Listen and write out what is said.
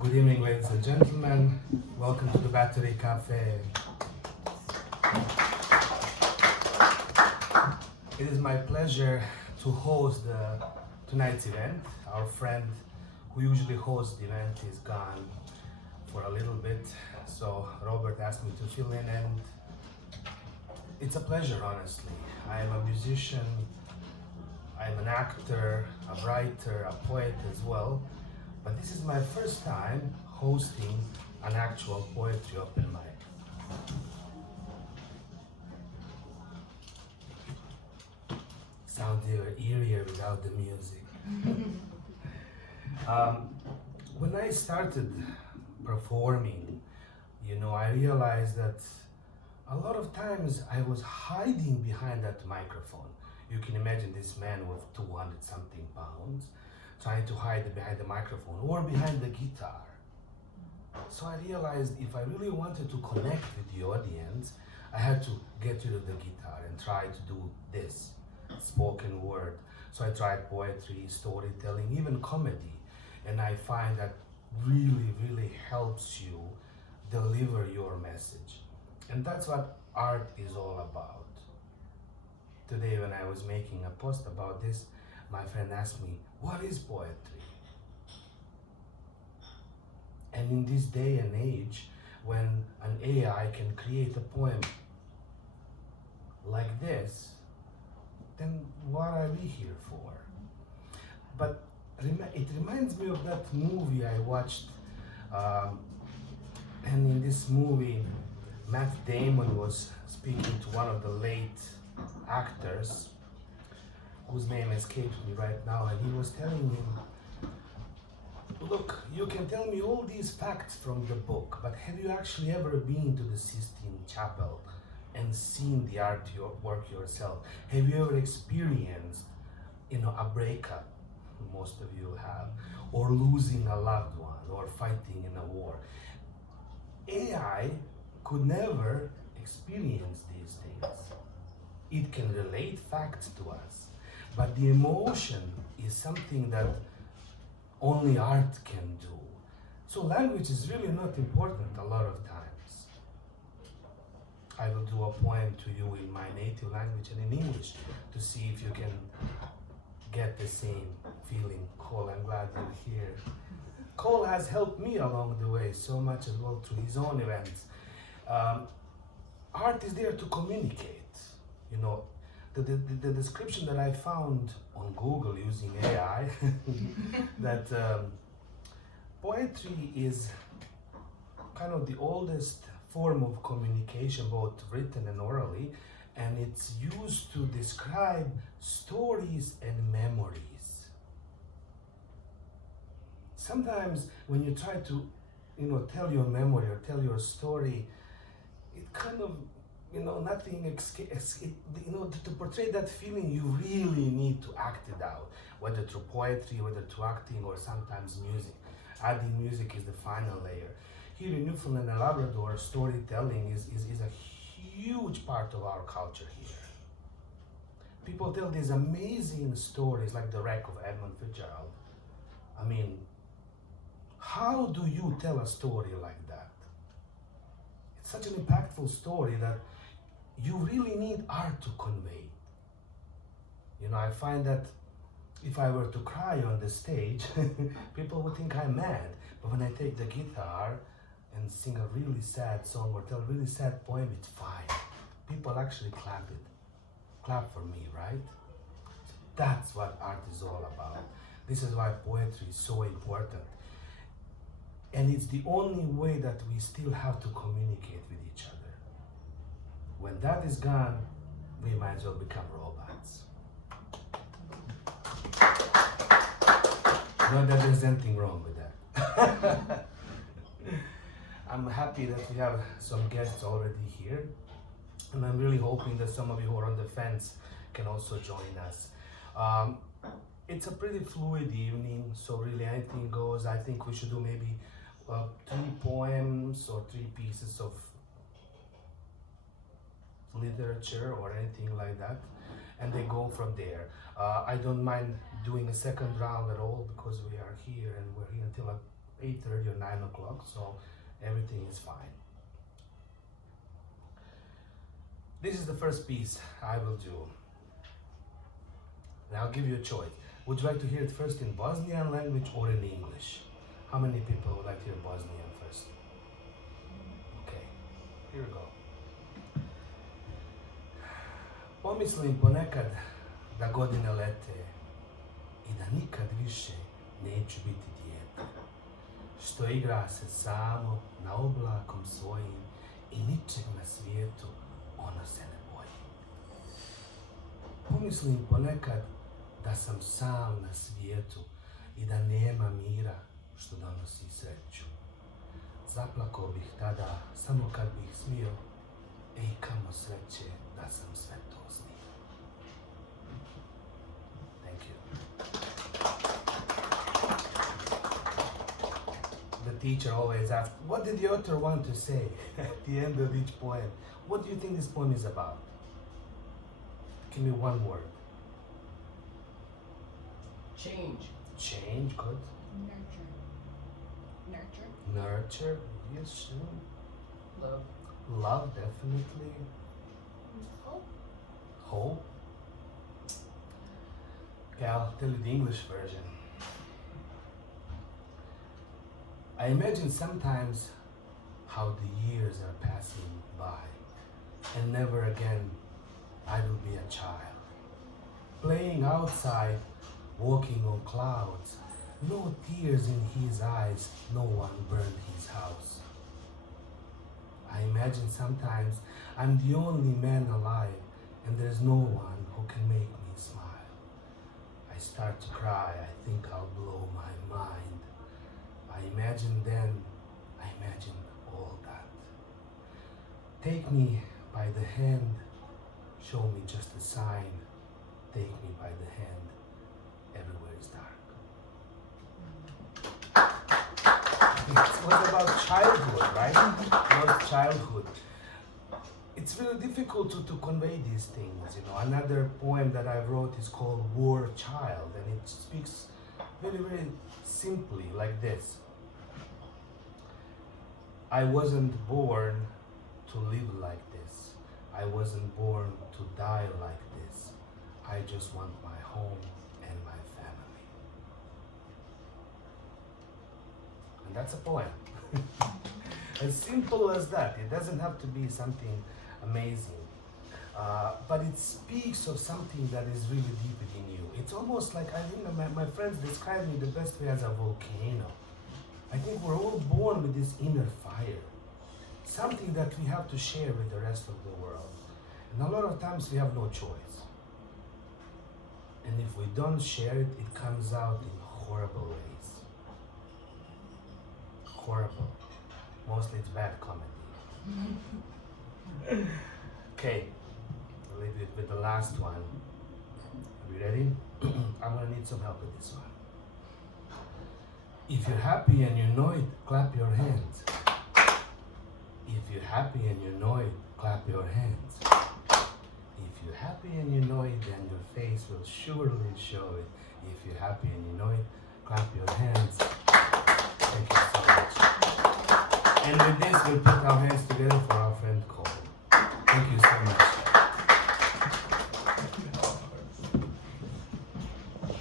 Good evening, ladies and gentlemen. Welcome to the Battery Cafe. It is my pleasure to host tonight's event. Our friend who usually hosts the event is gone for a little bit, so Robert asked me to fill in, and it's a pleasure, honestly. I am a musician, I'm an actor, a writer, a poet as well, but this is my first time hosting an actual poetry open mic. Sounds even eerier without the music. When I started performing, I realized that a lot of times I was hiding behind that microphone. You can imagine this man with 200 something pounds trying to hide behind the microphone or behind the guitar. So I realized if I really wanted to connect with the audience, I had to get rid of the guitar and try to do this spoken word. So I tried poetry, storytelling, even comedy, and I find that really helps you deliver your message. And that's what art is all about. Today when I was making a post about this, my friend asked me, what is poetry? And in this day and age, when an AI can create a poem like this, then what are we here for? But it reminds me of that movie I watched, and in this movie, Matt Damon was speaking to one of the late actors, whose name escapes me right now, and he was telling him, look, you can tell me all these facts from the book, but have you actually ever been to the Sistine Chapel and seen the artwork yourself? Have you ever experienced, a breakup? Most of you have, or losing a loved one, or fighting in a war. AI could never experience these things. It can relate facts to us, but the emotion is something that only art can do. So language is really not important a lot of times. I will do a poem to you in my native language and in English to see if you can get the same feeling. Cole, I'm glad you're here. Cole has helped me along the way so much as well through his own events. Art is there to communicate. The description that I found on Google using AI, that poetry is kind of the oldest form of communication, both written and orally, and it's used to describe stories and memories. Sometimes when you try to, tell your memory or tell your story, it kind of, nothing, to portray that feeling, you really need to act it out, whether through poetry, whether through acting, or sometimes music. Adding music is the final layer. Here in Newfoundland and Labrador, storytelling is a huge part of our culture here. People tell these amazing stories like The Wreck of Edmund Fitzgerald. I mean, how do you tell a story like that? It's such an impactful story that you really need art to convey. I find that if I were to cry on the stage, people would think I'm mad. But when I take the guitar and sing a really sad song or tell a really sad poem, it's fine. People actually clap for me, right? That's what art is all about. This is why poetry is so important. And it's the only way that we still have to communicate with each other. When that is gone, we might as well become robots. Not that there's anything wrong with that. I'm happy that we have some guests already here, and I'm really hoping that some of you who are on the fence can also join us. It's a pretty fluid evening, so really anything goes. I think we should do maybe 3 poems or 3 pieces of literature or anything like that, and they go from there. I don't mind doing a second round at all because we are here and we're here until 8:30 or 9 o'clock, so everything is fine. This is the first piece I will do. Now I'll give you a choice. Would you like to hear it first in Bosnian language or in English? How many people would like to hear Bosnian first? Okay, here we go. Pomislim ponekad da godine lete I da nikad više neću biti dijete, što igra se samo na oblakom svojim I ničeg na svijetu ono se ne boji. Pomislim ponekad da sam sam na svijetu I da nema mira što donosi sreću. Zaplakao bih tada samo kad bih smio, ej kamo sreće da sam sve to znio. Thank you. The teacher always asks, what did the author want to say at the end of each poem? What do you think this poem is about? Give me one word. Change. Change, good. Nurture. Nurture. Nurture, yes, sure. Love. Love, definitely. Hope. Hope. Okay, I'll tell you the English version. I imagine sometimes how the years are passing by, and never again I will be a child. Playing outside, walking on clouds, no tears in his eyes, no one burned his house. I imagine sometimes I'm the only man alive, and there's no one who can make me smile. I start to cry, I think I'll blow my mind. I imagine all that. Take me by the hand, show me just a sign. Take me by the hand, everywhere is dark. It was about childhood, right? It was childhood. It's really difficult to convey these things, you know. Another poem that I wrote is called War Child, and it speaks very, very simply like this. I wasn't born to live like this. I wasn't born to die like this. I just want my home and my family. And that's a poem. As simple as that. It doesn't have to be something amazing. But it speaks of something that is really deep within you. It's almost like, I think my friends describe me the best way as a volcano. I think we're all born with this inner fire. Something that we have to share with the rest of the world. And a lot of times we have no choice. And if we don't share it, it comes out in horrible ways. Horrible. Mostly it's bad comedy. Okay, I'll leave it with the last one. Are we ready? I'm gonna need some help with this one. If you're happy and you know it, clap your hands. If you're happy and you know it, clap your hands. If you're happy and you know it, then your face will surely show it. If you're happy and you know it, clap your hands. Thank you so much. And with this, we'll put our hands together for our friend Cole. Thank you so much.